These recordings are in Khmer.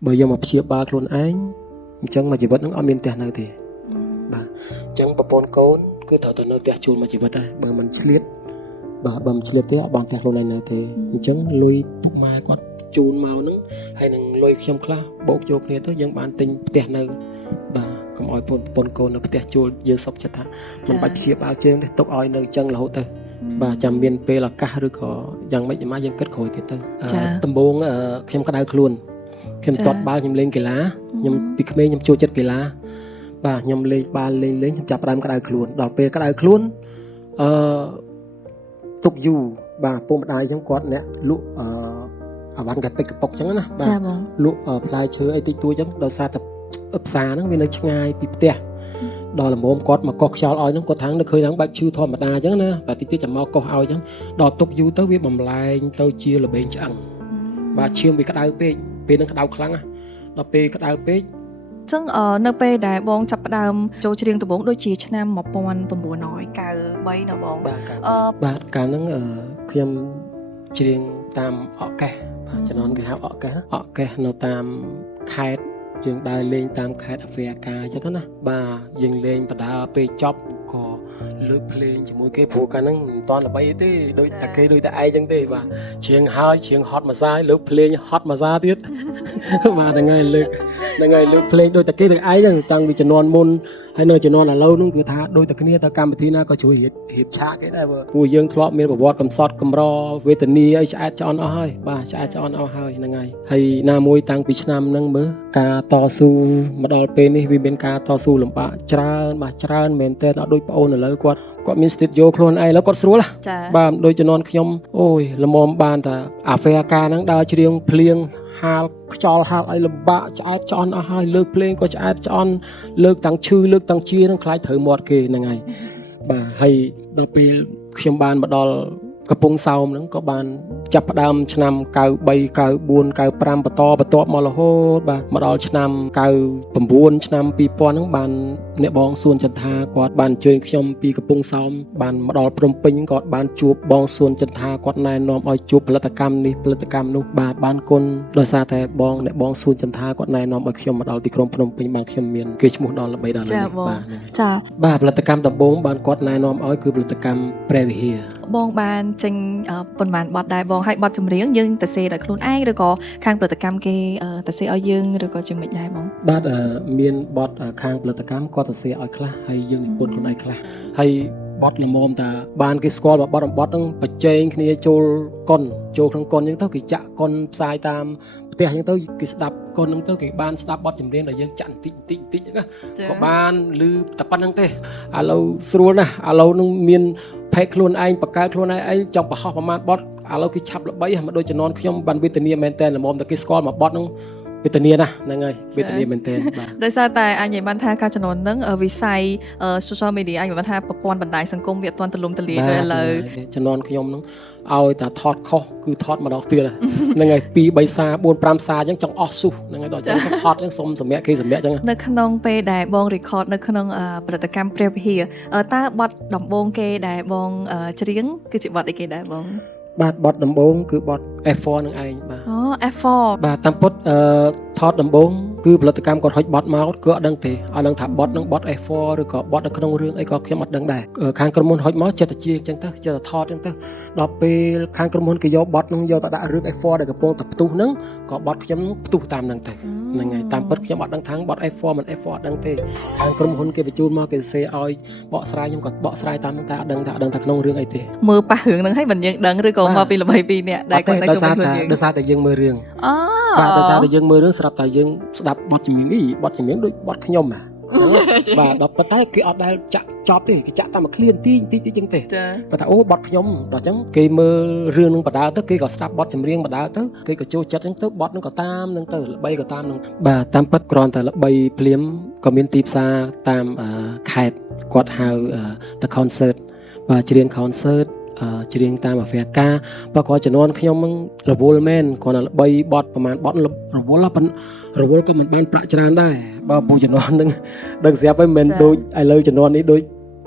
bởi giờ mà chia ba luôn anh chẳng mà chỉ vật nó ở miền tây này thì bà chẳng bà pon côn cứ thở từ nơi tè chun mà chỉ vật đây bởi mình liệt bà bầm liệt thế bằng tè luôn này thì chẳng lôi tụt mai quạt chun màu nứng hay nâng lôi trong kla bộ chụp này tới dân bản tình tè này bà không ai pon côn nó tè chun giờ sọc chặt thà mình bạch chia ba chương để tụt ai nơi chân là hỗ trợ bà chăm miền pe là cá rồi có dân mấy má dân kết khối thì tới tầm bốn xem cái đai luôn xem tọt ba nhầm lên cái lá nhầm bị khmer nhầm chua chết cái lá bà nhầm lên ba lên nhầm chập đam cái đai luôn đọt pe cái đai luôn tục dù bà pom đai giống quạt nè lụ ở bàn gạch pe cái bọc chẳng á bà lụ plai chơi ai tít tua chẳng đầu xa tập ấp xa nó bên nơi ngay bị tè đó là một con mà cọt xào oi nó có tháng nó khơi tháng bạch chư thôi mà đa chứ nè và tí tí chậm mau câu ao chứ đò tục du tới với bầm lai tôi chia là bên chẳng và chia bị cái đau pe nó cái đau khăng á đò pe cái đau peซึ่งเนื้อเปย์ได้บองจับดามโจเชียงตัวบงโดยชีชนะหมอบปอนปมบัวน้อยกาใบนะบองบาดการนั่งเขียมเชียงตามออกแกจะนอนกันหาออกแกเราตามคายยังได้เล่นตามคายอเฟริกาใช่ไหมนะบ่ายังเล่นประดาไปจ็อบก็เลือกเพลงจะมวยเก็บผูกกันนั่งตอนละใบที่โดยแต่เกยโดยแต่ไอจังที่บ่าเชียงฮาวเชียงฮอตมาซ้ายเลือกเพลงฮอตมาซ้ายทิศบ่าแต่ไงเลือกเพลงโดยแต่เกยโดยไอจังตั้งวิจนอนมุนให้เนยจะนอนละเล่านุ่งคือท้าโดยแต่เนี่ยตากรรมไปที่น่าก็ช่วยเหียบชาแกได้บ่ผู้ยังทะเลาะมีแบบว่ากำซอดกำรอเวทนีไอชาจอนเอาให้บ่าชาจอนเอาให้ยังไงให้หน้ามวยตั้งปีชนำนั่งมือการต่อสู้มาดอลเป็นนี่วิเป็นการต่อสู้ลำบากจรามาจราเมนเตอร์เอาโดยปอนเลยก็มีสติโยโคลนไอแล้วก็สู้ละบ้านโดยจะนอนขยมโอ้ยละมอมบ้านแต่อาเฟริกานั่งดาวเชียงเพลียงฮาลจอลฮาลไอละบะจะอาจอนเอาให้เลิกเพลงก็จะอาจอนเลิกตั้งชื่อเลิกตั้งเชียร์นั่งคล้ายเถอหมดเกยยังไงบ่าให้โดยปีขยมบ้านมาดอลกระปุงเสานั่งก็บานจับดำชนำเกาใบเกาบุญเกาปรามปตอปตอมอลโหดบ่ามาดอลชนำเกาปุ่มบุญชนำปีปอนนั่งบานเนบองส่วนจันทากอดบานเจยขยมปีกระปุงเสาบานมาดอลพรมปิงกอดบานจูบบองส่วนจันทากอดนายนอมอ้อยจูบผลิตกรรมนี่ผลิตกรรมนู้บ่าบานคนโดยซาแต่บองเนบองส่วนจันทากอดนายนอมอ้อยขยมมาดอลตีกรมพรมปิงบานขยมเมียนเกยชมุดดอลใบดอลเลยบ่าผลิตกรรมตะบงบานกอดนายนอมอ้อยคือผลิตกรรมเปรวิเฮียบองบานจึงปนบานบอดได้บองให้บอดจำเรียงยึงแต่เสได้คลุนไอ้หรือก็ข้างผลิตกรรมเกแต่เสเอายึงหรือก็จึงไม่ได้บองบาดเมียนบอดข้างผลิตกรรมก็แต่เสเอาคลาให้ยึงปนคลุนไอ้คลาให้บอดละมอมแต่บานกิสกอลบอดต้องปัจเจงขี้โจลก้นโจลทั้งก้นยังเท่ากี่จะก้นทรายตามแต่ยังเท่ากี่สดับก้นยังเท่ากี่บานสดับบอดจำเรียงแต่ยังจันตินะก็บานลือแต่ปันทั้งเตะเราสรุปนะเราต้องเมียนเพคลุนไอ้ปากกาคลุนไอ้จังปะฮอประมาณบอดเราคิดชับละใบมาโดยจะนอนขยมบันเวทเนียเมนเทนละมอมแต่กิสกอลมาบอดต้องเวทเนียนะนั่งไงเวทเนียเมนเทนโดยซาแต่อันใหญ่บันทาการจะนอนนั่งวิสัยโซเชียลมีเดียอันใหญ่บันทาประปอนบันไดสังคมเวียดตอนตะลุมตะลีด้วยเลยจะนอนขยมนั่งเอาแต่ทอดข้อคือทอดมาดอกเตือนนั่งไงปีใบซาบนปรามซายังจังออสุนั่งไงดอกจังทอดยังสมสมัยคือสมัยจังในขนมเปย์ได้บองรีคอร์ดในขนมปฏิกรรมเปรียบเทียตาบอดดอกบงเกได้บองเชียงคือจิบอดได้เกได้บองบาดบอดดำบงคือบอดF4 นั่งไงบ่าอ๋อ F4 บาดตามพดทอดดำบงคือผลิตกรรมก็หอยบอดมาก็ดังเตะเอาดังถับบอดนั่งบอดF4หรือก็บอดในขนมเรื่องไอ้ก็เข้มอัดดังได้ข้างกระมุนหอยมาเจตจีจังเตอเจตทอดจังเตอดอกเปข้างกระมุนก็โยบอดนั่งโยตะดาเรื่องF4ได้กับโปงตับประตูนั่งก็บอดเข้มประตูตามดังเตะนั่งไงตามพดเข้มอัดดังทั้งบอดF4มันF4ดังเตะข้างกระมุนก็ไปจูนมาก็เซออยเบาะสายยังก็เบาะสายตามดังแต่ขนมเรื่องไอ้เตะมือปะหึงนั่งให้มันยังดังหรือก็มาปีละใบปีเนี่ยได้ก็ได้จงเป็นภาษาแต่ยังมือเรื่องภาษาแต่ยังมือเรื่องสลับแต่ยังสลับบอดจมิงนี่บอดจมิงด้วยบอดขยมอ่ะบ่าดอกปะไตคือเอาได้จะจอบที่คือจะตามมาเคลียนที่จังเตะปะไตโอ้บอดขยมดอกจังคือมือเรื่องนึงปะดาวตึกคือก็สลับบอดจมิงปะดาวตึกคือก็โจจัดจังตึกบอดนึงก็ตามนึงตึกใบก็ตามนึงบ่าตามปัดกรอนแต่ละใบเพลียมก็มีตีบซาตามแคดกอดฮาวแต่คอนเสิร์ตบ่าเรียนคอนเสิร์ตเรียงตามมาเฟียกาปรากฏจะนอนขยมมึงระบบแมนก่อนใบบอดประมาณบอดระบบละปันระบบก็มันบ้านประจานได้บ่ปูจะนอนดึงเสียไปเมนโดยไอเลยจะนอนนี้โดย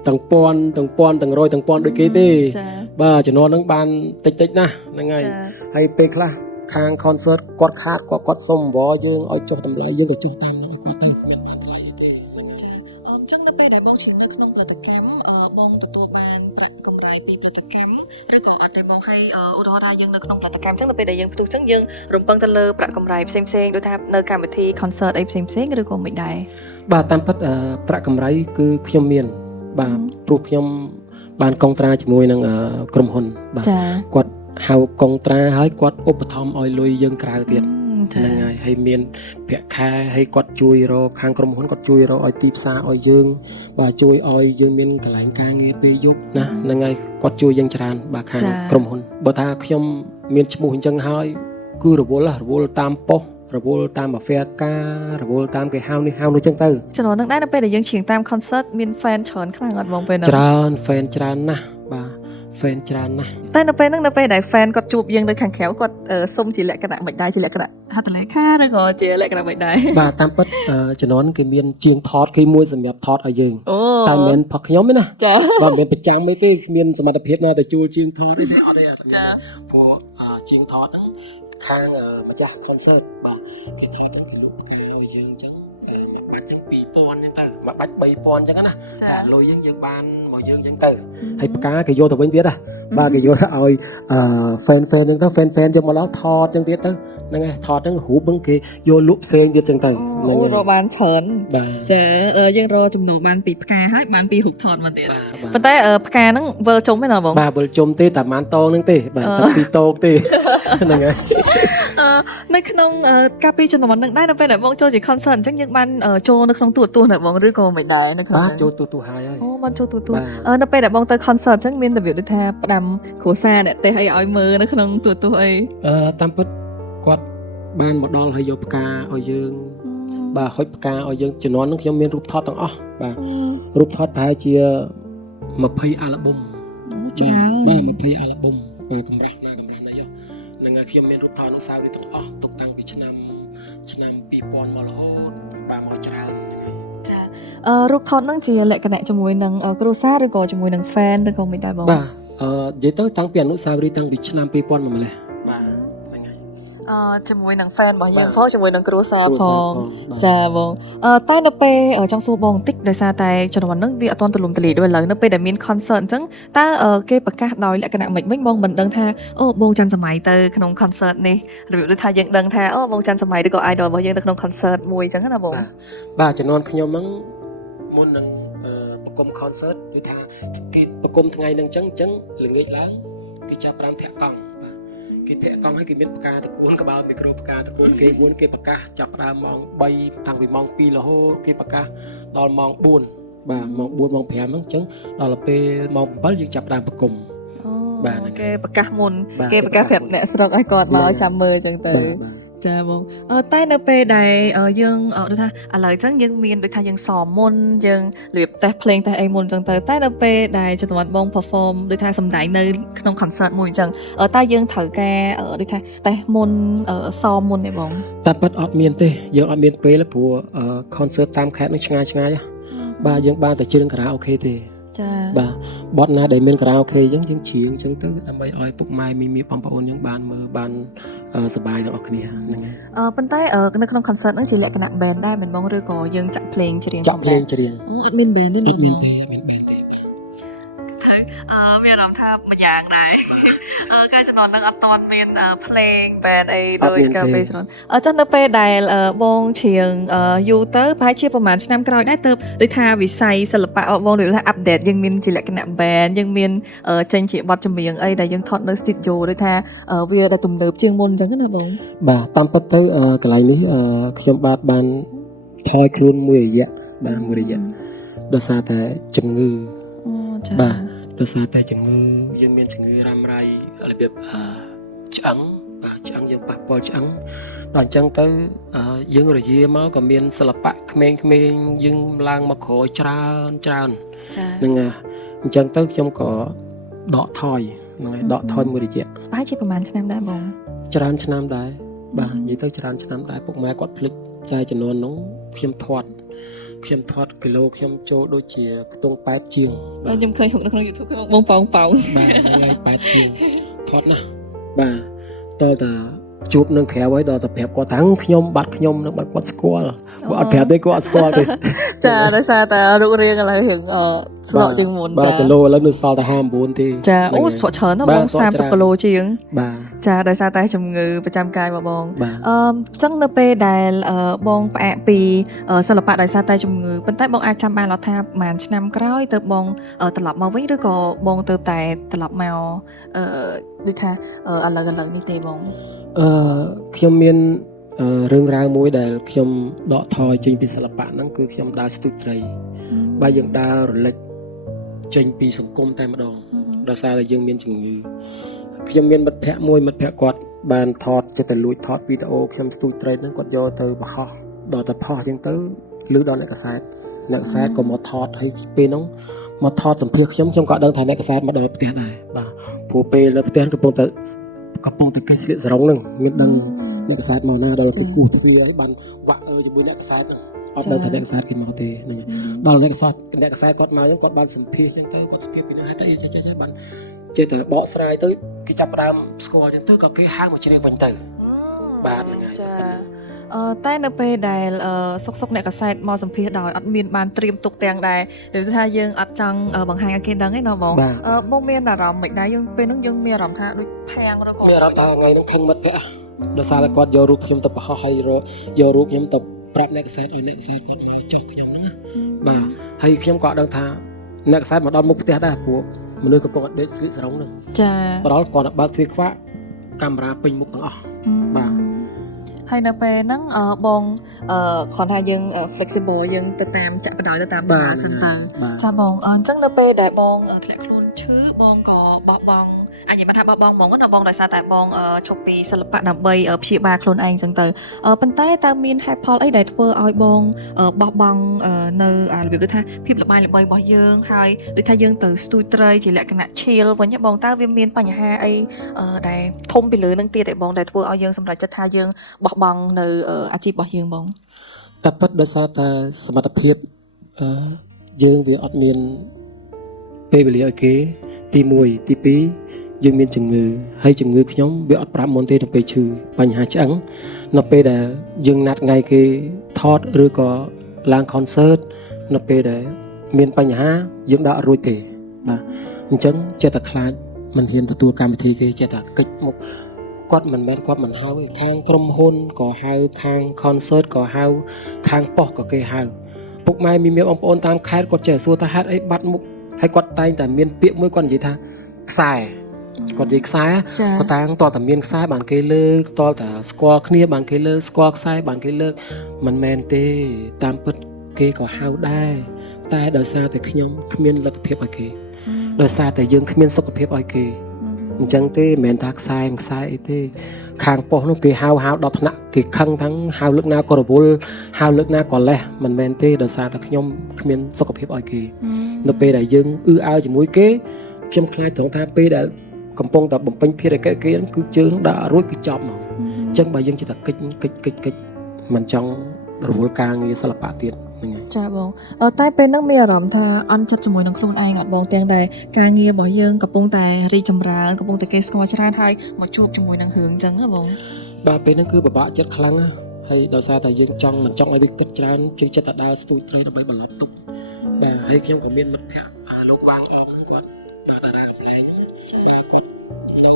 ต่างปอนต่างรอยต่างปอนโดยเกต้บ่จะนอนนั่งบ้านติดนะยังไงให้เปคละ ខាង concert គាត់ខាតគាត់សុំវល់យើងឲ្យចុះតម្លៃយើងក៏ចុះតាមនោះគាត់ទៅគ្មានបានថ្លៃទេហ្នឹងហើយ អញ្ចឹងនៅពេលដែលបងជឿនៅក្នុងផលិតកម្មបងទទួលបានប្រាក់កម្រៃពីផលិតកម្មឬក៏អត់ទេបងឲ្យឧទាហរណ៍ថាយើងនៅក្នុងផលិតកម្មអញ្ចឹងនៅពេលដែលយើងផ្ទុះអញ្ចឹងយើងរំពឹងទៅលើប្រាក់កម្រៃផ្សេងៗដូចថានៅកម្មវិធី concert អីផ្សេងៗឬក៏មិនដែរ បាទតាមពិតប្រាក់កម្រៃគឺខ្ញុំមានបាទព្រោះខ្ញុំបានកុងត្រាជាមួយនឹងក្រុមហ៊ុនបាទ ចា គាត់ហៅកុងត្រាហើយគាត់ឧបត្ថម្ភឲ្យលុយយើងក្រៅទៀតហ្នឹងហើយមានប្រាក់ខែហើយគាត់ជួយរកខាងក្រុមហ៊ុនគាត់ជួយរកឲ្យទីផ្សារឲ្យយើងបាទជួយឲ្យយើងមានកន្លែងការងារពេលយប់ណាហ្នឹងហើយគាត់ជួយយើងច្រើនបាទខាងក្រុមហ៊ុនបើថាខ្ញុំមានឈ្មោះអញ្ចឹងហើយគឺរវល់តាមប៉ុស្តិ៍រវល់តាមអាហ្វែការរវល់តាមគេហៅនេះហៅនោះអញ្ចឹងទៅ ចំណុចហ្នឹងដែរនៅពេលដែលយើងច្រៀងតាម concert មាន fan ច្រើនខ្លាំងអត់បងពេលហ្នឹង ច្រើន fan ច្រើនណាស់បាទ fan ច្រើនណាស់ តែនៅពេលហ្នឹងនៅពេលដែល fan គាត់ជួបយើងនៅខាងក្រៅគាត់សុំជាលក្ខណៈមិនដែរជាលក្ខណៈហត្ថលេខាឬក៏ជាលក្ខណៈមិនដែរ បាទតាមពិតជំនាន់គេមានជាងថតគេមួយសម្រាប់ថតឲ្យយើង អូ តែមិនមែនផកខ្ញុំទេណា ចា បាទមិនមែនប្រចាំអីទេគ្មានសមត្ថភាពណាទៅជួលជាងថតអីទេអត់ទេអត់ទេ ចា ព្រោះជាងថតហ្នឹងខាងម្ចាស់ concert បាទគេថតឲ្យគេលូកផ្កាយឲ្យយើងអញ្ចឹងមួយបាច់ចឹង 2000 ហ្នឹងទៅមួយបាច់ 3000 អញ្ចឹងណា ចា តែលុយយើងបានមកយើងអញ្ចឹងទៅហើយផ្កាគេយកទៅវិញទៀតណាបាទគេយកទៅឲ្យfan ហ្នឹងទៅ fan យកមកឡោថតអញ្ចឹងទៀតទៅហ្នឹងហើយថតហ្នឹងរូបហ្នឹងគេយកលក់ផ្សេងទៀតអញ្ចឹងទៅហ្នឹង អូ ហើយ រកបានច្រើន បាទ ចាយើងរកចំណូលបានពីផ្កាហើយបានពីរូបថតមកទៀត បាទ ប៉ុន្តែផ្កាហ្នឹងវិលជុំទេណាបង បាទវិលជុំទេតែបានតងហ្នឹងទេបាទតែពីរតោកទេហ្នឹងហើយ នៅក្នុងការពីជំនាន់ហ្នឹងដែរនៅពេលដែលបងចូលជា concert អញ្ចឹងយើងបានចូលនៅក្នុងទូរទស្សន៍ណាបងឬក៏មិនដែរនៅក្នុង បាទ ហ្នឹង ចូលទូហើយហើយ អូបានចូលទូរទស្សន៍ បាទ នៅពេលដែលបងទៅ concert អញ្ចឹងមានរបៀបដូចថាផ្ដាំគ្រួសារអ្នកទេសឲ្យមើលនៅក្នុងទូរទស្សន៍អី តាមពិតគាត់បានមកដល់ហើយយកផ្កាឲ្យយើងបាទហុចផ្កាឲ្យយើងជំនាន់ហ្នឹងខ្ញុំមានរូបថតទាំងអស់បាទរូបថតប្រហែលជា20អាល់ប៊ុម ច្រើន បាទ20អាល់ប៊ុមបាទកម្រាស់ណាកម្រាស់ណាយកហ្នឹងហើយខ្ញុំមានរូបថតអនុស្សាវរីយ៍ទាំងអស់ទុកតាំងពីឆ្នាំ2000មករហូតបាទមកច្រើនហ្នឹងហើយ ចារូបថតហ្នឹងជាលក្ខណៈជាមួយនឹងគ្រួសារឬក៏ជាមួយនឹង fan ឬក៏មិនដែរបង បាទនិយាយទៅតាំងពីអនុស្សាវរីយ៍តាំងពីឆ្នាំ2000មកម្លេះបាទហ្នឹងហើយ ជាមួយនឹង fan របស់យើង បាទ ផងជាមួយនឹងគ្រួសារ គ្រួ ផ សារ ង បាទ ចាបងតែនៅពេលចង់សួរបងបន្តិចដោយសារតែជំនាន់ហ្នឹងវាអត់ទាន់ទូលំទូលាយដូចឥឡូវនៅពេលដែលមាន concert អញ្ចឹងតើគេប្រកាសដោយលក្ខណៈមិនវិញបងមិនដឹងថាអូបងច័ន្ទសម័យទៅក្នុង concert នេះរបៀបដូចថាយើងដឹងថាអូបងច័ន្ទសម័យឬក៏ idol របស់យើងទៅក្នុង concert មួយអញ្ចឹងណាបង បាទជំនាន់ខ្ញុំហ្នឹងមុននឹងប្រគំ concert គឺថាគេប្រគំថ្ងៃហ្នឹងអញ្ចឹងល្ងាចឡើងគេចាប់5ធាក់កង់បាទគេធាក់កង់ឲ្យគេមានផ្កាតកួនក្បាលមីក្រូផ្កាតកួនគេ4គេប្រកាសចាប់ដើមម៉ោង3តាំងពីម៉ោង2រហូតគេប្រកាសដល់ម៉ោង4បាទម៉ោង4ម៉ោង5ហ្នឹងអញ្ចឹងដល់ពេលម៉ោង7យើងចាប់ដើមប្រគំ បាទហ្នឹង គេប្រកាសមុន បាទ គេប្រកាសប្រាប់អ្នកស្រុកឲ្យគាត់មកឲ្យចាំមើលអញ្ចឹងទៅ បាទបាទ ចាបងតែនៅពេលដែលយើងដូចថាឥឡូវអញ្ចឹងយើងមានដូចថាយើងសមមុនយើងរបៀបតេស្តភ្លេងតេស្តអីមុនអញ្ចឹងទៅតែនៅពេលដែលជំនាន់បង perform ដូចថាសម្ដែងនៅក្នុង concert មួយអញ្ចឹងតែយើងត្រូវការដូចថាតេស្តមុនសមមុនទេបង តែប៉ិតអត់មានទេយើងអត់មានពេលទេព្រោះ concert តាមខេត្តនឹងឆ្ងាយហ៎បាទយើងបានតែច្រៀងខារ៉ាអូខេទេ ចា បាទបទណាដែលមានខារ៉ាអូខេអញ្ចឹងយើងច្រៀងអញ្ចឹងទៅដើម្បីឲ្យពុកម៉ែមីមីបងប្អូនយើងបានមើលបានសប្បាយទាំងអស់គ្នាហ្នឹងហើយ ប៉ុន្តែនៅក្នុង concert ហ្នឹងជាលក្ខណៈ band ដែរមិនបងឬក៏យើងចាក់ភ្លេងច្រៀង ចាក់ភ្លេងច្រៀង អត់មាន band ទេ អត់មានទេមាន band ទេ មានអារម្មណ៍ថាមួយយ៉ាងដែរ កាលជំនាន់ហ្នឹងអត់ទាន់មានភ្លេង band អីដូចកាលពេលជំនាន់ចឹងនៅពេលដែលបងច្រៀងយូរទៅប្រហែលជាប្រហែលឆ្នាំក្រោយដែរទៅដូចថាវិស័យសិល្បៈបងដូចថា update យើងមានជាលក្ខណៈ band យើងមានចេញជាបទចម្រៀងអីដែលយើងថតនៅ studio ដូចថាវាដែលទំនើបជាងមុនអញ្ចឹងណាបង បាទតាមពិតទៅកន្លែងនេះខ្ញុំបានថយខ្លួនមួយរយៈបាទមួយរយៈដោយសារតែជំងឺ អូចា បាទដោយសារតែជំងឺយើងមានជំងឺរ៉ាំរ៉ៃរបៀបឆ្អឹងបាទឆ្អឹងយើងប៉ះពាល់ឆ្អឹងដល់អញ្ចឹងទៅយើងរយាមកក៏មានសិល្បៈក្មេងៗយើងឡើងមកក្រោយច្រើន ចា ហ្នឹងហើយអញ្ចឹងទៅខ្ញុំក៏ដកថយហ្នឹងហើយដកថយមួយរយៈ ប្រហែលជាប្រហែលឆ្នាំដែរបង ច្រើនឆ្នាំដែរបាទនិយាយទៅច្រើនឆ្នាំដែរពុកម៉ែគាត់ភ្លេចតែចំនួននោះខ្ញុំធាត់គីឡូខ្ញុំចូលដូចជាខ្ទង់8ជាង តែខ្ញុំឃើញនៅក្នុង YouTube បងប៉ោង បាទហ្នឹងហើយ8ជាងធាត់ណាស់បាទតើតា ជួបនឹងក្រៅហើយដល់តែប្រាប់គាត់ថាខ្ញុំបាត់ខ្ញុំនឹងបាត់គាត់ស្គាល់បើអត់ប្រាប់ទេគាត់អត់ស្គាល់ទេ ចាដោយសារតែរូបរាងឥឡូវរឿងស្នក់ជាងមុន បាទ ចា គីឡូឥឡូវនៅសល់តែ59ទេ ចាអូស្រកច្រើនណាស់បង30គីឡូជាង បាទ ចាដោយសារតែជំងឺប្រចាំកាយរបស់បង បាទ ចឹងនៅពេលដែលបងផ្អាកពីសិល្បៈដោយសារតែជំងឺប៉ុន្តែបងអាចចាំបានថាប្រហែលឆ្នាំក្រោយទៅបងត្រឡប់មកវិញឬក៏បងទៅតែត្រឡប់មកដូចថាឥឡូវនេះទេបង ខ្ញុំមានរឿងរ៉ាវមួយដែលខ្ញុំដកថយចេញពីសិល្បៈហ្នឹងគឺខ្ញុំដើរស្ទូចត្រីបើយើងដើររលិចចេញពីសង្គមតែម្ដងដោយសារតែយើងមានជំងឺខ្ញុំមានមិត្តភ័ក្តិមួយមិត្តភ័ក្តិគាត់បានថតចិត្តតែលួចថតវីដេអូខ្ញុំស្ទូចត្រីហ្នឹងគាត់យកទៅបរោះដល់តែផុសអញ្ចឹងទៅលឺដល់អ្នកកសែតក៏មកថតហើយពេលហ្នឹងមកថតសម្ភារខ្ញុំក៏ដឹងថាអ្នកកសែតមកដល់ផ្ទះដែរបាទព្រោះពេលនៅផ្ទះកំពុងតែគេស្លៀកសរងហ្នឹងមានដឹងអ្នកកសែតមកណាដល់គេគូសទ្វារឲ្យបានវាក់ជាមួយអ្នកកសែតហ្នឹងអត់ដឹងថាអ្នកកសែតគេមកទេហ្នឹងដល់អ្នកកសែតគាត់មកអញ្ចឹងគាត់បានសម្ភារអញ្ចឹងទៅគាត់សម្ភារពីហ្នឹងហើយតែចេះបានចេះតែបកស្រាយទៅគេចាប់ផ្ដើមស្គាល់អញ្ចឹងទៅក៏គេហៅមកជ្រាបវិញទៅបាទហ្នឹងហើយតែនៅពេលដែលសុកអ្នកកសែតមកសម្ភារដោយអត់មានបានត្រៀមទុកទាំងដែរដូចថាយើងអត់ចង់បង្ហាញឲ្យគេដឹងទេណាបងបងមានអារម្មណ៍មិនដែរយើងពេលហ្នឹងយើងមានអារម្មណ៍ថាដូចភាំងឬក៏មានអារម្មណ៍ថាថ្ងៃហ្នឹងខឹងមិត្តភក្តិដោយសារតែគាត់យករូបខ្ញុំទៅបរោះហើយយករូបខ្ញុំទៅប្រាប់អ្នកកសែតឲ្យអ្នកកសែតគាត់មកចុះខ្ញុំហ្នឹងបាទហើយខ្ញុំក៏អត់ដឹងថាអ្នកកសែតមកដល់មុខផ្ទះដែរព្រោះមនុស្សកំពុងអត់ដេកស្លៀកសរងហ្នឹងចាបរោះគាត់បើកទ្វារខ្វាក់កាមេរ៉ាពេញមុខទាំងអស់បាទហើយនៅពេលហ្នឹងបងគ្រាន់ថាយើង flexible យើងទៅតាមចាក់បដោយទៅតាមបាសិនទៅចាបងអញ្ចឹងនៅពេលដែលបងធ្លាក់ខ្លួនឈឺបងក៏បោះបង់អាចនិយាយថាបោះបង់ហ្មងណាបងដោយសារតែបងឈប់ពីសិល្បៈដើម្បីព្យាបាលខ្លួនឯងអញ្ចឹងទៅប៉ុន្តែតើមានហេតុផលអីដែលធ្វើឲ្យបងបោះបង់នៅរបៀបដូចថាភាពល្បាយល្បីរបស់យើងហើយដូចថាយើងទៅស្ទូចត្រីជាលក្ខណៈឈៀលវិញបងតើវាមានបញ្ហាអីដែលធំពីលើនឹងទៀតឯបងដែលធ្វើឲ្យយើងសម្រេចចិត្តថាយើងបោះបង់នៅអាជីពរបស់យើងបងតែពិតដោយសារតែសមត្ថភាពយើងវាអត់មានពេលវេលាឲ្យគេទី1ទី2យើងមានជំងឺហើយជំងឺខ្ញុំវាអត់ប្រាប់មុនទេទៅពេលឈឺបញ្ហាឆ្អឹងនៅពេលដែលយើងណាត់ថ្ងៃគេថតឬក៏ឡើង concert នៅពេលដែលមានបញ្ហាយើងដើរអត់រួចទេបាទអញ្ចឹងចេះតែខ្លាចមិនហ៊ានទទួលកម្មវិធីគេចេះតែកិច្ចមុខគាត់មិនមែនគាត់មិនហៅទេខាងក្រុមហ៊ុនក៏ហៅខាង concert ក៏ហៅខាងប៉ុស្តិ៍ក៏គេហៅពុកម៉ែមានបងប្អូនតាមខេត្តគាត់ចេះសួរថាហេតុអីបាត់មុខហើយគាត់តែងតែមានពាក្យមួយគាត់និយាយថាខ្សែគាត់និយាយខ្សែគាត់តាំងតតែមានខ្សែបានគេលើកតតែស្គាល់គ្នាបានគេលើកស្គាល់ខ្សែបានគេលើកមិនមែនទេតាមពិតគេក៏ហៅដែរតែដោយសារតែខ្ញុំគ្មានលទ្ធភាពឲ្យគេដោយសារតែយើងគ្មានសុខភាពឲ្យគេអញ្ចឹងទេមិនមែនថាខ្សែអីទេខាងប៉ុស្តិ៍នោះគេហៅដល់ថ្នាក់គេខឹងទាំងហៅលើកណាក៏រវល់ហៅលើកណាក៏លេះមិនមែនទេដោយសារតែខ្ញុំគ្មានសុខភាពឲ្យគេនៅពេលដែលយើងអើជាមួយគេខ្ញុំខ្លាចត្រង់ថាពេលដែលកំពុងតែបំពេញភារកិច្ចគេគឺជើងដាក់រួចគឺចប់ហ្មងអញ្ចឹងបើយើងចេះតែកិច្ចមិនចង់រវល់ការងារសិល្បៈទៀតហ្នឹងហើយចាបងតែពេលហ្នឹងមានអារម្មណ៍ថាអន់ចិត្តជាមួយនឹងខ្លួនឯងអត់បងទាំងដែលការងាររបស់យើងកំពុងតែរីកចម្រើនកំពុងតែគេស្គាល់ច្រើនហើយមកជួបជាមួយនឹងរឿងអញ្ចឹងហ៎បងបាទពេលហ្នឹងគឺពិបាកចិត្តខ្លាំងណាស់ហើយដោយសារតែយើងមិនចង់ឲ្យវាគិតច្រើនជឿចិត្តតែដើរស្ទូចត្រីដើម្បីបន្លប់ទុកបាទហើយខ្ញុំក៏មានមិត្តភក្តិលោកវាងអត់គាត់ដល់តារាផ្លែងហ្នឹងគាត់នៅ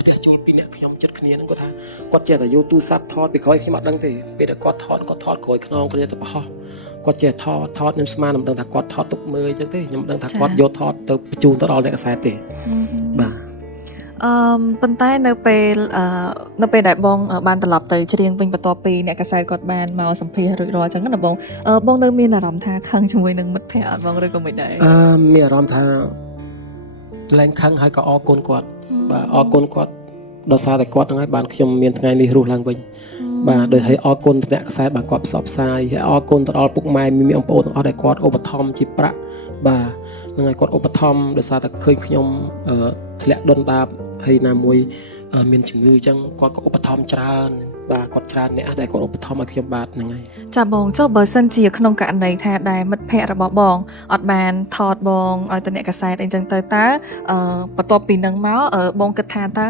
ផ្ទះជួលពីអ្នកខ្ញុំចិត្តគ្នាហ្នឹងគាត់ថាគាត់ចេះតែយកទូរស័ព្ទថតពីក្រោយខ្ញុំអត់ដឹងទេពេលដែលគាត់ថតក្រោយខ្នងគាត់ចេះតែបោះគាត់ចេះថតខ្ញុំស្មានមិនដឹងថាគាត់ថតទុកមើលអញ្ចឹងទេខ្ញុំមិនដឹងថាគាត់យកថតទៅបញ្ជូនទៅដល់អ្នកកសែតទេបាទប៉ុន្តែនៅពេលដែលបងបានត្រឡប់ទៅច្រៀងវិញបន្ទាប់ពីអ្នកកសែតគាត់បានមកសម្ភាសរួចរាល់អញ្ចឹងណាបងនៅមានអារម្មណ៍ថាខឹងជាមួយនឹងមិត្តភក្តិអត់បងឬក៏មិនដែរមានអារម្មណ៍ថាលែងខឹងហើយក៏អរគុណគាត់បាទអរគុណគាត់ដោយសារតែគាត់ហ្នឹងហើយបានខ្ញុំមានថ្ងៃនេះរស់ឡើងវិញបាទដោយឲ្យអរគុណអ្នកកសែតបានគាត់ផ្សព្វផ្សាយហើយអរគុណទៅដល់ពុកម៉ែមីបងប្អូនទាំងអស់ដែលគាត់ឧបត្ថម្ភជាប្រាក់បាទហ្នឹងហើយគាត់ឧបត្ថម្ភដោយសារតែឃើញខ្ញុំធ្លាក់ដុនដាបហើយណាមួយមានជំងឺអញ្ចឹងគាត់ក៏ឧបត្ថម្ភច្រើន បាទគាត់ច្រើនអ្នកដែលគាត់ឧបត្ថម្ភឲ្យខ្ញុំបាទហ្នឹងហើយ ចាបងចុះបើសិនជាក្នុងករណីថាដែលមិត្តភ័ក្តិរបស់បងអត់បានថតបងឲ្យទៅអ្នកកសែតអីចឹងទៅតើបន្ទាប់ពីនឹងមកបងគិតថាតើ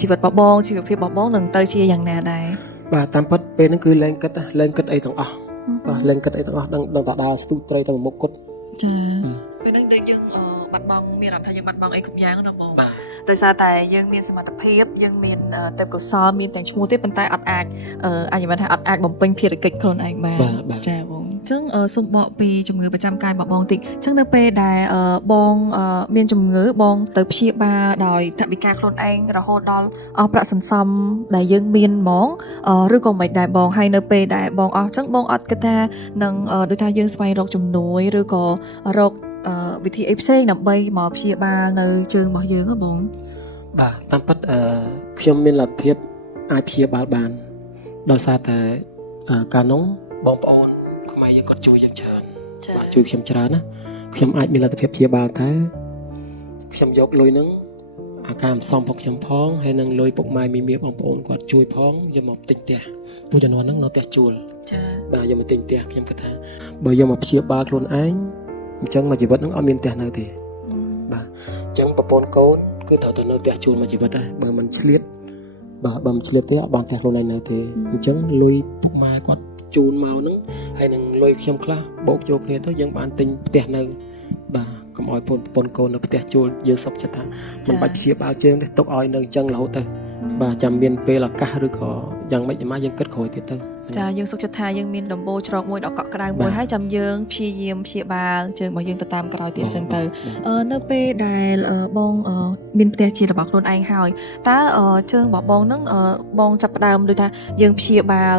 ជីវិតរបស់បងជីវភាពរបស់បងនឹងទៅជាយ៉ាងណាដែរ បាទតាមពិតពេលហ្នឹងគឺលែងគិតអីទាំងអស់បាទលែងគិតអីទាំងអស់ដឹងតែដើរស្ទូចត្រីទៅមុខគត់ ចាពេលហ្នឹងដូចយើងបាត់បង់មានអត្ថថាយើងបាត់បង់អីគ្រប់យ៉ាងណាបង បាទ ដោយសារតែយើងមានសមត្ថភាពយើងមានទេពកោសល្យមានទាំងឈ្មោះទេប៉ុន្តែអត់អាចអាចនិយាយថាអត់អាចបំពេញភារកិច្ចខ្លួនឯងបានចាបងអញ្ចឹងសូមបកពីជំងឺប្រចាំកាយរបស់បងតិចអញ្ចឹងនៅពេលដែលបងមានជំងឺបងទៅព្យាបាលដោយថវិកាខ្លួនឯងរហូតដល់អស់ប្រាក់សន្សំដែលយើងមានហ្មងឬក៏មិនដែរបងហើយនៅពេលដែលបងអស់អញ្ចឹងបងអត់គិតថានឹងដូចថាយើងស្វែងរកជំនួយឬក៏រកវិធីអីផ្សេងដើម្បីមកព្យាបាលនៅជើងរបស់យើងហ៎បង បាទតាមពិតខ្ញុំមានលទ្ធភាពអាចព្យាបាលបានដោយសារតែកាលនោះបងប្អូនខ្មែរយើងគាត់ជួយយើងច្រើនបាទជួយខ្ញុំច្រើនណាខ្ញុំអាចមានលទ្ធភាពព្យាបាលតែខ្ញុំយកលុយហ្នឹងអាការអំសំរបស់ខ្ញុំផងហើយនឹងលុយពុកម៉ែមីមៀបងប្អូនគាត់ជួយផងយកមកទិញផ្ទះពូជំនាន់ហ្នឹងនៅផ្ទះជួល ចា បាទយកមកទិញផ្ទះខ្ញុំគិតថាបើយកមកព្យាបាលខ្លួនឯងអញ្ចឹងមួយជីវិតហ្នឹងអត់មានផ្ទះនៅទេបាទអញ្ចឹងប្រពន្ធកូនគឺត្រូវទៅនៅផ្ទះជួលមួយជីវិតដែរបើមិនឆ្លៀតបាទបើមិនឆ្លៀតទេអត់បានផ្ទះខ្លួនឯងនៅទេអញ្ចឹងលុយពុកម៉ែគាត់ជូនមកហ្នឹងហើយនឹងលុយខ្ញុំខ្លះបូកចូលគ្នាទៅយើងបានទិញផ្ទះនៅបាទកុំឲ្យប្រពន្ធកូននៅផ្ទះជួលយើងសុខចិត្តថាមិនបាច់ព្យាបាលជើងទេទុកឲ្យនៅអញ្ចឹងរហូតទៅបាទចាំមានពេលឱកាសឬក៏យ៉ាងម៉េចយ៉ាងម៉ាយើងគិតក្រោយទៀតទៅ ចាយើងសុខចិត្តថាយើងមានដំបូលច្រកមួយដ៏កក់ក្ដៅមួយហើយចាំយើងព្យាយាមព្យាបាលជើងរបស់យើងទៅតាមក្រោយទៀតអញ្ចឹងទៅនៅពេលដែលបងមានផ្ទះជារបស់ខ្លួនឯងហើយតើជើងរបស់បងហ្នឹងបងចាប់ផ្ដើមដូចថាយើងព្យាបាល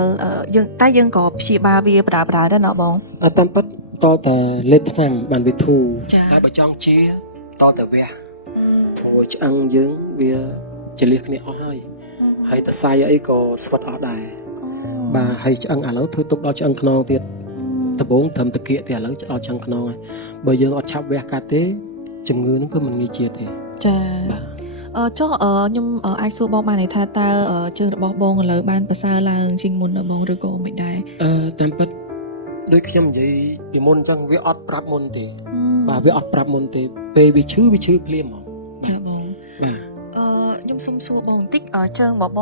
យើងក៏ព្យាបាលវាបដាដែរណាបង តាមពិតតតែលេបថ្នាំបានវាធូរតែបើចង់ជាតតែវះព្រោះឆ្អឹងយើងវាចលះគ្នាអស់ហើយតសាយអីក៏ស្វិតអស់ដែរបាទហើយឆ្អឹងឥឡូវធ្វើទុកដល់ឆ្អឹងខ្នងទៀតដំបូងត្រឹមតាគៀកទេឥឡូវដល់ឆ្អឹងខ្នងហើយបើយើងអត់ឆាប់វះកាត់ទេជំងឺហ្នឹងគឺមិនងាយជាទេចាបាទ ចុះខ្ញុំអាចសួរបងបានថាតើជើងរបស់បងឥឡូវបានប្រសើរឡើងជាងមុនដល់បងឬក៏មិនដែរតាមពិតដូចខ្ញុំនិយាយពីមុនអញ្ចឹងវាអត់ប្រាប់មុនទេបាទវាអត់ប្រាប់មុនទេពេលវាឈឺភ្លាមហ្មងចាបងបាទខ្ញុំសុំសួរបងបន្តិចជើងរបស់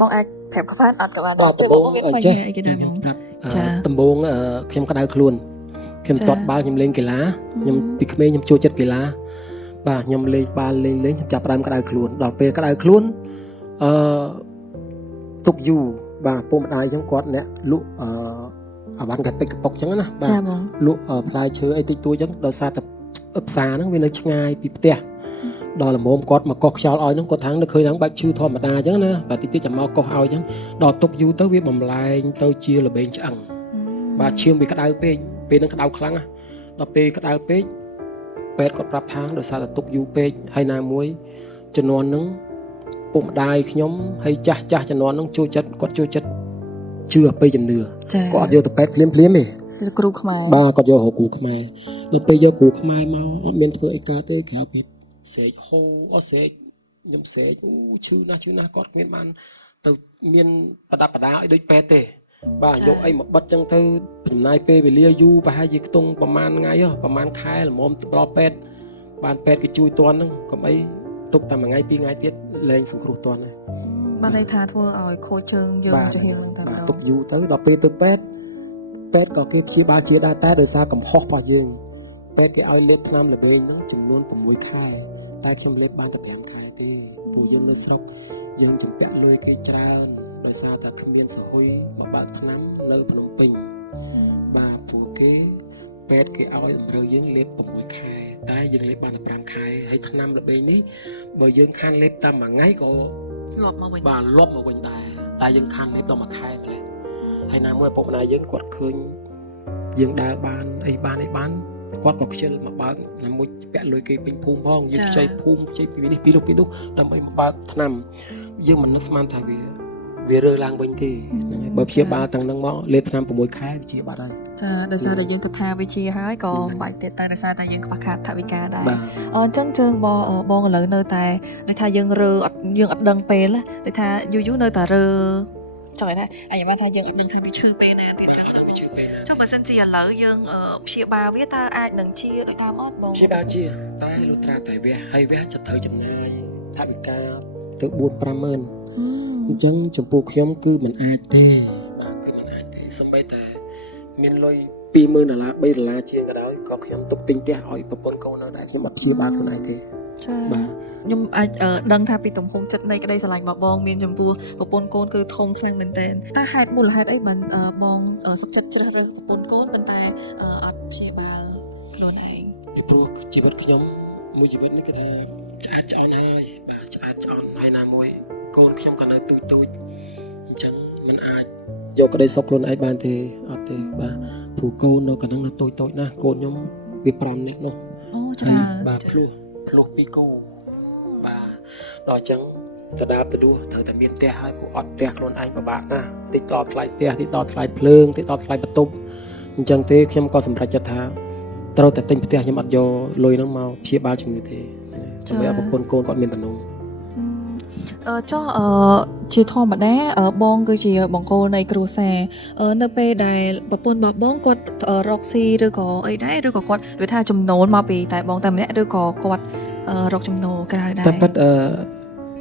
បងអាចប្រាប់គាត់អត់ក៏បានដែរជើងរបស់មានបញ្ហាអីគេដែរបងប្រាប់ដំបូងខ្ញុំក្តៅខ្លួនខ្ញុំទាត់បាល់ខ្ញុំលេងកីឡាខ្ញុំពីក្មេងខ្ញុំចូលចិត្តកីឡាបាទខ្ញុំលេងបាល់លេងខ្ញុំចាប់ផ្ដើមក្តៅខ្លួនដល់ពេលក្តៅខ្លួនទុកយូរបាទពុកម្ដាយអញ្ចឹងគាត់អ្នកលក់អាវ៉ាន់កាពេកកប៉ុកអញ្ចឹងណាបាទលក់ផ្លែឈើអីតិចតួចអញ្ចឹងដោយសារតែផ្សារហ្នឹងវានៅឆ្ងាយពីផ្ទះដល់ល្មមគាត់មកកោះខ្យល់ឲ្យហ្នឹងគាត់ថានៅឃើញហ្នឹងបែបឈឺធម្មតាអញ្ចឹងណាបាទតិចទៀតចាំមកកោះឲ្យអញ្ចឹងដល់ទុកយូរទៅវាបំលែងទៅជាលបែងឆ្អឹងបាទឈាមវាក្តៅពេកពេលហ្នឹងក្តៅខ្លាំងណាដល់ពេលក្តៅពេកពេទ្យគាត់ប្រាប់ថាដោយសារតែទុកយូរពេកហើយណាមួយជំនាន់ហ្នឹងពុកម្ដាយខ្ញុំហើយចាស់ជំនាន់ហ្នឹងគាត់ចូលចិត្តជឿអបិយជំនឿគាត់អត់យកទៅពេទ្យភ្លាមទេគ្រូខ្មែរបាទគាត់យករកគ្រូខ្មែរដល់ពេលយកគ្រូខ្មែរមកអត់មានធ្វើអីការទេក្រៅពីស្រែកហូអត់ស្រែកខ្ញុំស្រែកឈឺណាស់គាត់គ្មានបានទៅមានបដាបដាឲ្យដូចពេទ្យទេបាទយកអីមកបិទចឹងទៅចំណាយពេលវេលាយូរប្រហែលជាខ្ទង់ប្រហែលថ្ងៃប្រហែលខែល្មមទៅដល់ពេទ្យបានពេទ្យគេជួយតន់ហ្នឹងកុំអីទុកតែមួយថ្ងៃពីរថ្ងៃទៀតលែងសង្គ្រោះតន់ហើយបានន័យថាធ្វើឲ្យខូចជើងយើងចំហៀងហ្នឹងតែទុកយូរទៅដល់ពេលទៅពេទ្យក៏គេព្យាបាលជាដែរតែដោយសារកំហុសរបស់យើងពេទ្យគេឲ្យលេបថ្នាំល្បែងហ្នឹងចំនួន6ខែតែខ្ញុំលេបបានតែ5ខែទេព្រោះយើងនៅស្រុកយើងជំពាក់លុយគេច្រើនដោយសារតែគ្មានសហយមកបើកថ្នាំនៅភ្នំពេញបាទព្រោះគេពេទ្យគេឲ្យតម្រូវយើងលេប6ខែតែយើងលេបបានតែ5ខែហើយថ្នាំល្បែងនេះបើយើងខានលេបតាមមួយថ្ងៃក៏លាប់មកវិញបាទលាប់មកវិញដែរតែយើងខានលេបដល់មួយខែម្ល៉េះហើយណាមួយឪពុកម្ដាយយើងគាត់ឃើញយើងដើរបានអីបានគាត់ក៏ខ្ជិលមកបើកណាមួយពាក់លុយគេពេញភូមិផងយើងខ្ចីភូមិខ្ចីពីនេះពីនោះដើម្បីមកបើកថ្នាំយើងមិននឹកស្មានថាវារើឡើងវិញទេហ្នឹងហើយបើព្យាបាលទាំងហ្នឹងមកលេបថ្នាំ6ខែវាជាបាត់ហើយចាដោយសារតែយើងគិតថាវាជាហើយក៏បាច់ទៀតតែដោយសារតែយើងខ្វះខាតថវិកាដែរអញ្ចឹងជើងបងឥឡូវនៅតែថាយើងអត់ដឹងពេលដូចថាយូរនៅតែរើ ចង់ថាអញ្ញាបានថាយើងអត់ដឹងថាវាឈឺពេលណាទៀតចឹង ដល់វាជឿពេលណា ចុះបើសិនជាឥឡូវយើងព្យាបាលវាតើអាចនឹងជាដោយតាមអត់បង ជាដល់ជាតែលុត្រាតែវះហើយវះจะត្រូវចំណាយថវិកាទៅ 4-5 ម៉ឺនអញ្ចឹងចំពោះខ្ញុំគឺមិនអាចទេបាទគឺមិនអាចទេសូម្បីតែមានលុយ$20,000 $3ជាងក៏ដោយក៏ខ្ញុំទុកទិញផ្ទះឲ្យប្រពន្ធកូននៅដែរខ្ញុំអត់ព្យាបាលខ្លួនឯងទេ ចា៎ បាទ ខ្ញុំអាចដឹងថាពីទំហំចិត្តនៃក្តីស្រឡាញ់របស់បងមានចំពោះប្រពន្ធកូនគឺធំខ្លាំងមែនទែនតើហេតុមូលហេតុអីបានបងសុខចិត្តជ្រើសរើសប្រពន្ធកូនប៉ុន្តែអត់ព្យាបាលខ្លួនឯង ពីព្រោះជីវិតខ្ញុំមួយជីវិតនេះគឺថាឆ្អាតឆ្អន់ហើយបាទឆ្អាតឆ្អន់ហើយណាមួយកូនខ្ញុំក៏នៅទូចអញ្ចឹងមិនអាចយកក្តីសុខខ្លួនឯងបានទេអត់ទេបាទព្រោះកូននៅកណ្ដឹងនៅទូចណាស់កូនខ្ញុំវា5នាក់នោះ អូច្រើន បាទភ្លោះ2គូបាទដល់អញ្ចឹងទៅដើរទៅដួសត្រូវតែមានផ្ទះហើយព្រោះអត់ផ្ទះខ្លួនឯងពិបាកណាស់តិចដល់ថ្លៃផ្ទះតិចដល់ថ្លៃភ្លើងតិចដល់ថ្លៃបន្ទប់អញ្ចឹងទេខ្ញុំក៏សម្រេចចិត្តថាត្រូវតែទិញផ្ទះខ្ញុំអត់យកលុយហ្នឹងមកព្យាបាលជំងឺទេដើម្បីឲ្យប្រពន្ធកូនគាត់មានតំណង ចុះជាធម្មតាបងគឺជាបង្គោលនៃគ្រួសារនៅពេលដែលប្រពន្ធរបស់បងគាត់រកស៊ីឬក៏អីដែរឬក៏គាត់និយាយថាចំណូលមកពីតែបងតែម្នាក់ឬក៏គាត់រកចំណូលក្រៅដែរ តែប៉ិត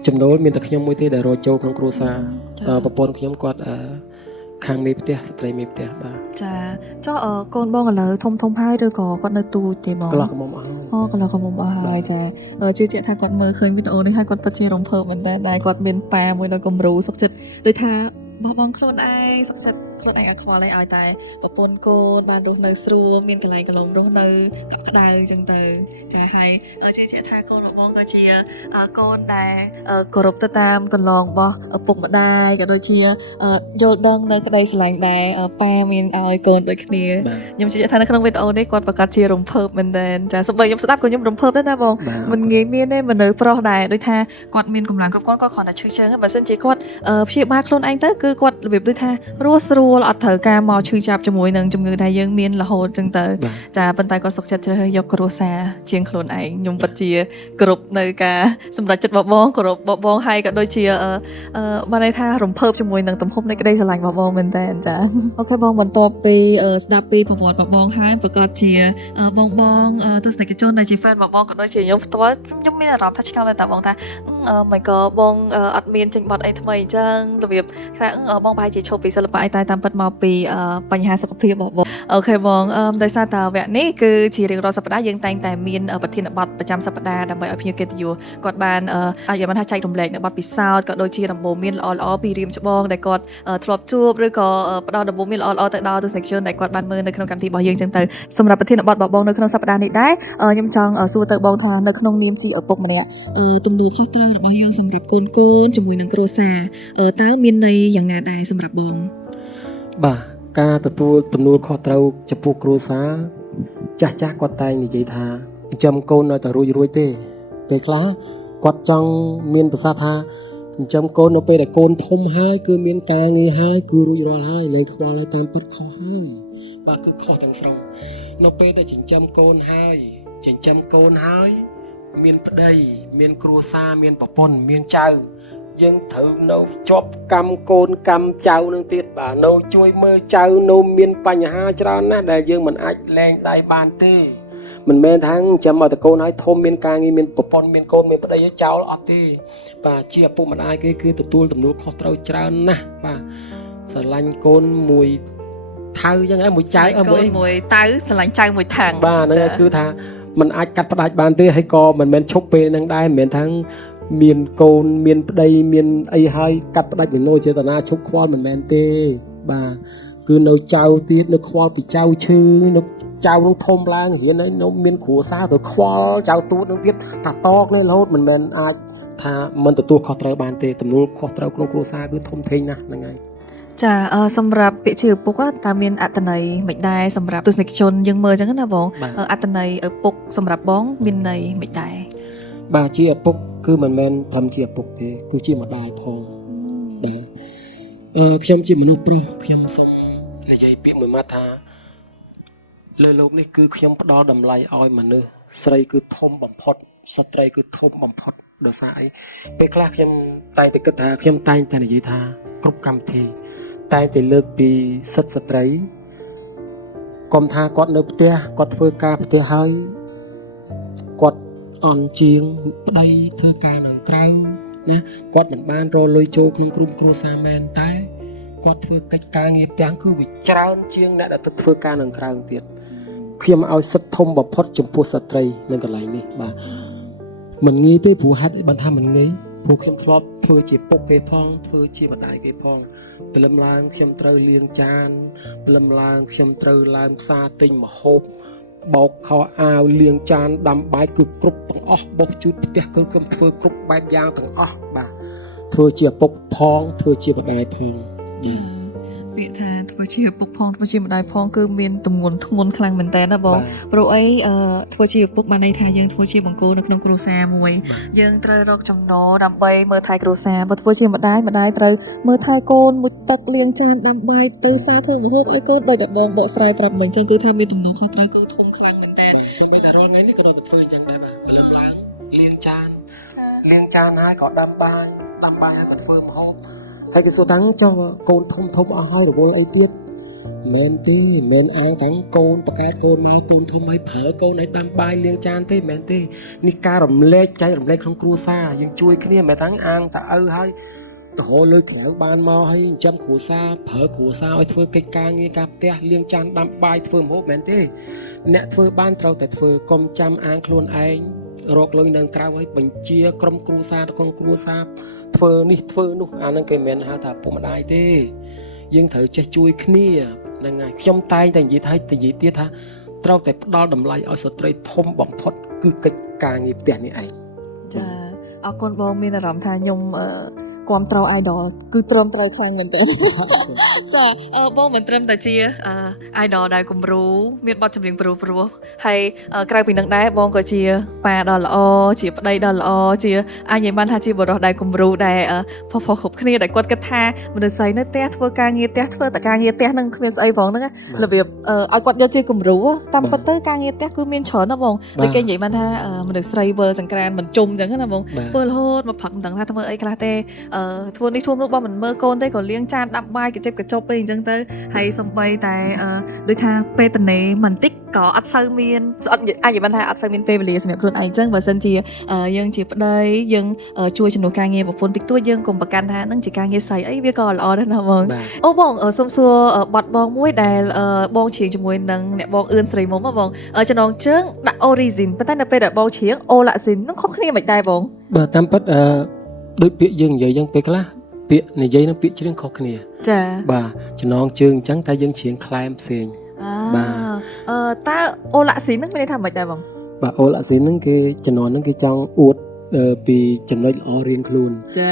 ចំណូលមានតែខ្ញុំមួយទេដែលរកចូលក្នុងគ្រួសារប្រពន្ធខ្ញុំគាត់ខាងមេផ្ទះស្ត្រីមេផ្ទះបាទ ចាចុះកូនបងឥឡូវធំហើយឬក៏គាត់នៅទូទេបង កន្លោះកមុំអស់ អូកន្លងកំមុំអស់ហើយចាជឿជាក់ថាគាត់មើលឃើញវីដេអូនេះហើយគាត់ពិតជារំភើបមែនតើដែលគាត់មានប៉ាមួយនៅគំរូសុខចិត្តដូចថាបងខ្លួនឯងសុខចិត្តខ្លួនឯងអត់ខ្វល់អីឲ្យតែប្រពន្ធកូនបានរស់នៅស្រួលមានកន្លែងកន្លងរស់នៅកក់ក្ដៅអញ្ចឹងទៅចាហើយជឿជាក់ថាកូនរបស់បងក៏ជាកូនដែលគោរពទៅតាមកន្លងរបស់ឪពុកម្ដាយក៏ដូចជាយល់ដឹងនៅក្តីស្រឡាញ់ដែលប៉ាមានឲ្យកូនដូចគ្នា ខ្ញុំជឿថានៅក្នុងវីដេអូនេះគាត់ប្រកាសជារំភើបមែនទែនចាសូម្បីខ្ញុំស្ដាប់ក៏ខ្ញុំរំភើបដែរណាបងមិនងាយមានទេមនុស្សប្រុសដែរដូចថាគាត់មានកម្លាំងគ្រប់គ្រាន់គាត់គ្រាន់តែឈឺជើងហើយបើសិនជាគាត់ព្យាបាលខ្លួនឯងទៅគឺគាត់របៀបដូចថារស់ស្រួលអត់ត្រូវការមកឈឺចាប់ជាមួយនឹងជំងឺដែលយើងមានរហូតចឹងទៅចាប៉ុន្តែគាត់សុខចិត្តជ្រើសរើសយកគ្រួសារជាងខ្លួនឯងខ្ញុំពិតជាគ្រប់នៅការសម្រេចចិត្តរបស់បងគោរពរបស់បងហើយក៏ដូចជាបានន័យថារំភើបជាមួយនឹងទំហំនៃក្តីស្រឡាញ់របស់បងមែនទែនចាអូខេបងបន្ទាប់ពីស្ដាប់ពីប្រវត្តិរបស់បងហើយប្រកាសជាបងទស្សនិកជនដែលជា fan របស់បងក៏ដូចជាខ្ញុំផ្ទាល់ខ្ញុំមានអារម្មណ៍ថាឆ្ងល់ដែរតើបងថាមិនក៏បងអត់មានចេញបទអីថ្មីអញ្ចឹងរបៀបថាបងប្រហែលជាឈប់ពីសិល្បៈអីតែតាមពិតមកពីបញ្ហាសុខភាពរបស់បងអូខេបងដោយសារតើវគ្គនេះគឺជារៀងរាល់សប្តាហ៍យើងតែងតែមានប្រធានបទប្រចាំសប្តាហ៍ដើម្បីឲ្យភ្ញៀវកិត្តិយសគាត់បានអាចបានថាចែករំលែកនៅបទពិសោធន៍ក៏ដូចជាដំបូន្មានល្អៗពីរៀមច្បងដែលគាត់ធ្លាប់ជួបឬក៏ផ្ដល់ដំបូន្មានល្អៗទៅដល់ទស្សនិកជនដែលគាត់បានមើលនៅក្នុងកម្មវិធីរបស់យើងអញ្ចឹងទៅសម្រាប់ប្រធានបទរបស់បងនៅក្នុងសប្តាហ៍នេះដែរខ្ញុំចង់សួរទៅបងថានៅក្នុងនាមជាឪពុកម្នាក់ទំនួលខុសត្រូវរបស់យើងសម្រាប់កូនជាមួយនឹងគ្រួសារតើមានន័យយ៉ាងណាដែរសម្រាប់បង បាទការទទួលទំនួលខុសត្រូវចំពោះគ្រួសារចាស់គាត់តែងនិយាយថាចិញ្ចឹមកូននៅតែរួចទេពេលខ្លះគាត់ចង់មានប្រសាសន៍ថាចិញ្ចឹមកូននៅពេលដែលកូនធំហើយគឺមានការងារហើយគឺរួចរាល់ហើយលែងខ្វល់ហើយតាមពិតខុសហើយបាទគឺខុសទាំងស្រុងនៅពេលដែលចិញ្ចឹមកូនហើយមានប្តីមានគ្រួសារមានប្រពន្ធមានចៅយើងត្រូវនៅជាប់កម្មកូនកម្មចៅនឹងទៀតបាទនៅជួយមើលចៅនៅមានបញ្ហាច្រើនណាស់ដែលយើងមិនអាចលែងដៃបានទេមិនមែនថាចាំឲ្យតកូនឲ្យធំមានការងារមានប្រពន្ធមានកូនមានប្តីឲ្យចោលអត់ទេបាទជាឪពុកម្ដាយគឺទទួលទំនួលខុសត្រូវច្រើនណាស់បាទស្រឡាញ់កូនមួយថៅចឹងហើយមួយចៅមួយ តៅស្រឡាញ់ចៅមួយថាំង បាទហ្នឹងគឺថាมันអាចកាត់ផ្ដាច់បានទេហើយក៏មិនមែនឈប់ពេលហ្នឹងដែរមិនមែនថាមានកូនមានប្តីមានអីហើយកាត់ផ្ដាច់នៅចេតនាឈប់ខ្វល់មិនមែនទេបាទគឺនៅចៅទៀតនៅខ្វល់ពីចៅឈឺនៅចៅនឹងធំឡើងរៀនហើយនៅមានគ្រួសារទៅខ្វល់ចៅទូតនឹងទៀតថាតកនៅរហូតមិនមែនអាចថាមិនទទួលខុសត្រូវបានទេទំនួលខុសត្រូវក្នុងគ្រួសារគឺធំធេងណាស់ហ្នឹងហើយ ចាសម្រាប់ពាក្យជាឪពុកតើមានអត្ថន័យមិនដែរសម្រាប់ទស្សនិកជនយើងមើលអញ្ចឹងណាបងអត្ថន័យឪពុកសម្រាប់បងមានន័យមិនដែរ បាទជាឪពុកគឺមិនមែនត្រឹមជាឪពុកទេគឺជាម្ដាយផងបាទខ្ញុំជាមនុស្សប្រុសខ្ញុំសូមនិយាយពីមួយម៉ាត់ថាលើโลกនេះគឺខ្ញុំផ្ដល់តម្លៃឲ្យមនុស្សស្រីគឺធំបំផុតស្ត្រីគឺធំបំផុត ដោយសារអីពេលខ្លះខ្ញុំតែងតែគិតថាខ្ញុំតែងតែនិយាយថាគ្រប់កម្មវិធីតែងតែលើកពីសិទ្ធិស្ត្រីកុំថាគាត់នៅផ្ទះគាត់ធ្វើការផ្ទះហើយគាត់អន់ជាងប្តីធ្វើការនៅក្រៅណាគាត់មិនបានរកលុយចូលក្នុងក្រុមគ្រួសារមែនតែគាត់ធ្វើកិច្ចការងារទាំងគឺវាច្រើនជាងអ្នកដែលទៅធ្វើការនៅក្រៅទៀតខ្ញុំឲ្យសិទ្ធិធំបំផុតចំពោះស្ត្រីនៅកន្លែងនេះបាទមិនងាយទេព្រោះហេតុអីបានថាមិនងាយព្រោះខ្ញុំធ្លាប់ធ្វើជាពុកគេផងធ្វើជាម្ដាយគេផងព្រលឹមឡើងខ្ញុំត្រូវលាងចានព្រលឹមឡើងខ្ញុំត្រូវឡើងផ្សារទិញម្ហូបបោកខោអាវលាងចានដាំបាយគឺគ្រប់ទាំងអស់បោកជូតផ្ទះគឺខ្ញុំធ្វើគ្រប់បែបយ៉ាងទាំងអស់បាទធ្វើជាពុកផងធ្វើជាម្ដាយផងពាក្យថាធ្វើជាឪពុកផងធ្វើជាម្ដាយផងគឺមានទម្ងន់ធ្ងន់ខ្លាំងមែនតើណាបងព្រោះអីធ្វើជាឪពុកបានន័យថាយើងធ្វើជាបង្គោលនៅក្នុងគ្រួសារមួយយើងត្រូវរកចំណូលដើម្បីមើលថែគ្រួសារបើធ្វើជាម្ដាយត្រូវមើលថែកូនមុជទឹកលាងចានដាំបាយទៅសារធ្វើម្ហូបឲ្យកូនដោយតែបងបកស្រាយប្រាប់មិញអញ្ចឹងគឺថាមានទំនួលខុសត្រូវគឺធំខ្លាំងមែនតើសូម្បីតែរាល់ថ្ងៃនេះក៏នៅតែធ្វើអញ្ចឹងដែរបាទព្រលឹមឡើងលាងចានហើយក៏ដាំបាយហើយក៏ធ្វើម្ហូបហើយគេសួរតាំងចុះកូនធំអស់ហើយរវល់អីទៀតមែនទេមែនអាងតាំងកូនបកកើតកូនមកកូនធំហើយប្រើកូនឲ្យដាំបាយលាងចានទេមែនទេនេះការរំលែកចែករំលែកក្នុងគ្រួសារយើងជួយគ្នាមែនតាំងអាងតាឪហើយទៅរកលុយក្រៅបានមកហើយចិញ្ចឹមគ្រួសារប្រើគ្រួសារឲ្យធ្វើកិច្ចការងារការផ្ទះលាងចានដាំបាយធ្វើម្ហូបមែនទេអ្នកធ្វើបានត្រូវតែធ្វើកុំចាំអាងខ្លួនឯងរកលុយនៅក្រៅឲ្យបញ្ជាក្រុមគ្រួសារក្នុងគ្រួសារធ្វើនេះធ្វើនោះអាហ្នឹងគេមិនហៅថាពុកម្ដាយទេយើងត្រូវចេះជួយគ្នាហ្នឹងហើយខ្ញុំតែងតែនិយាយទៀតថាត្រូវតែផ្ដល់តម្លៃឲ្យស្ត្រីធំបំផុតគឺកិច្ចការងារផ្ទះនេះឯងចាអរគុណបងមានអារម្មណ៍ថាខ្ញុំគាំទ្រ idol គឺត្រឹមត្រូវខ្លាំងមែនតើចាបងមិនត្រឹមតែជា idol ដែលគំរូមានបទចម្រៀងព្រោះហើយក្រៅពីនឹងដែរបងក៏ជាប៉ាដ៏ល្អជាប្តីដ៏ល្អជាអាចនិយាយបានថាជាបុរសដែលគំរូដែលផុសគ្រប់គ្នាដែលគាត់គិតថាមនុស្សស្រីនៅផ្ទះធ្វើការងារផ្ទះធ្វើតែការងារផ្ទះនឹងគ្មានស្អីផងហ្នឹងរបៀបឲ្យគាត់យកជាគំរូតាមពិតទៅការងារផ្ទះគឺមានច្រើនណាស់បងដូចគេនិយាយបានថាមនុស្សស្រីវិលចង្ក្រានមិនជុំអញ្ចឹងណាបងធ្វើរហូតមកផឹកមិនដឹងថាធ្វើអីខ្លះទេធ្វើនេះធ្វើនោះបងមិនមើលកូនទេក៏លាងចានដាំបាយកញ្ចិបកញ្ចប់ពេកអញ្ចឹងទៅហើយសំបីតែដូចថាពេលតនេមិនតិចក៏អត់សូវមានអត់អាចនិយាយបានថាអត់សូវមានពេលវេលាសម្រាប់ខ្លួនឯងអញ្ចឹងបើសិនជាយើងជាប្តីយើងជួយជំនួសការងារប្រពន្ធតិចតួចយើងកុំប្រកាន់ថានឹងជាការងារស្រីអីវាក៏ល្អដែរណាបងអូបងសុំសួរប័ណ្ណបងមួយដែលបងច្រៀងជាមួយនឹងអ្នកបងអឿនស្រីមុំបងចំណងជើងដាក់ origin ប៉ុន្តែនៅពេលដែលបងច្រៀង Olazin នឹងខុសគ្នាមិនដែរបងបាទតាមពិតដូចពាក្យយើងនិយាយយ៉ាងពេលខ្លះពាក្យនិយាយនឹងពាក្យច្រៀងខុសគ្នាចាបាទចំណងជើងអញ្ចឹងតែយើងច្រៀងក្លែមផ្សេងបាទតើអូឡាស៊ីនឹងមានន័យថាម៉េចដែរបងបាទអូឡាស៊ីនឹងគេជំនាន់នឹងគេចង់អួតពីចំណុចល្អរៀងខ្លួន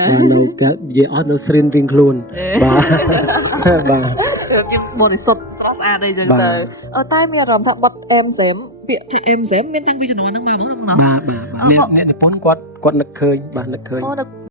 បាទនៅគេនិយាយអត់នៅស្រៀនរៀងខ្លួនបាទគេបរិសុទ្ធស្រស់ស្អាតអីចឹងទៅតែមានអារម្មណ៍ថាបាត់អែមសែមពាក្យថាអែមសែមមានទាំងពីជំនាន់ហ្នឹងមកបងបាទអ្នកនិពន្ធគាត់នឹកឃើញបាទនឹកឃើញ